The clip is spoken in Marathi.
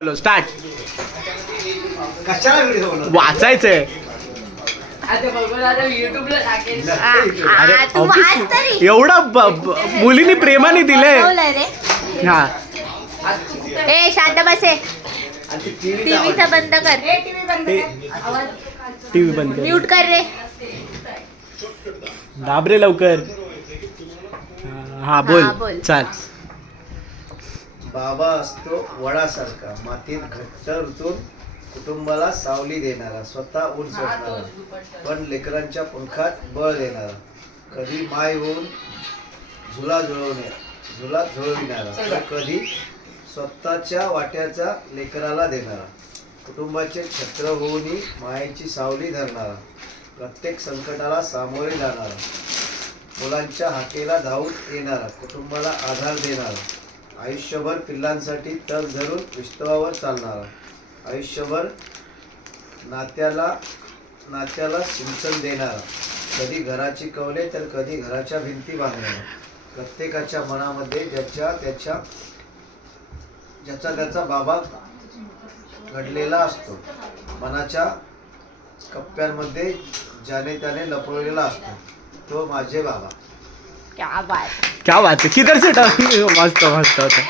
स्टार्ट. कशाला व्हिडिओ वाचायचंय. अरे तू वाच तरी. एवढं मुलींनी प्रेमाने दिलंय. हा ए शांत बसे. टीव्हीचा बंद कर. टीव्ही बंद कर. म्यूट कर रे. घाबरे लवकर. हा बोल. बोल. चाल. बाबा असतो वडासारखा, मातीत घट्ट रुतून कुटुंबाला सावली देणारा, स्वतः ऊन सोडणारा, पण लेकरांच्या पंखात बळ देणारा, कधी माय होऊन झुला जुळविणारा, तर कधी स्वतःच्या वाट्याचा लेकराला देणारा, कुटुंबाचे छत्र होऊनही मायेची सावली धरणारा, प्रत्येक संकटाला सामोरे जाणारा, मुलांच्या हाकेला धावून येणारा, कुटुंबाला आधार देणारा, आयुष्यभर पिल्लांसाठी तग धरून विस्तवावर चालणारा, आयुष्यभर नात्याला सिंचन देणारा, कधी घराची कवले तर कधी घराच्या भिंती बांधणारा, प्रत्येकाच्या मनामध्ये ज्याचा त्याचा बाबा घडलेला असतो, मनाच्या कप्प्यांमध्ये ज्याने त्याने लपवलेला असतो, तो माझे बाबा. क्या बात. क्या बात है. किधर से मस्त मस्त होता.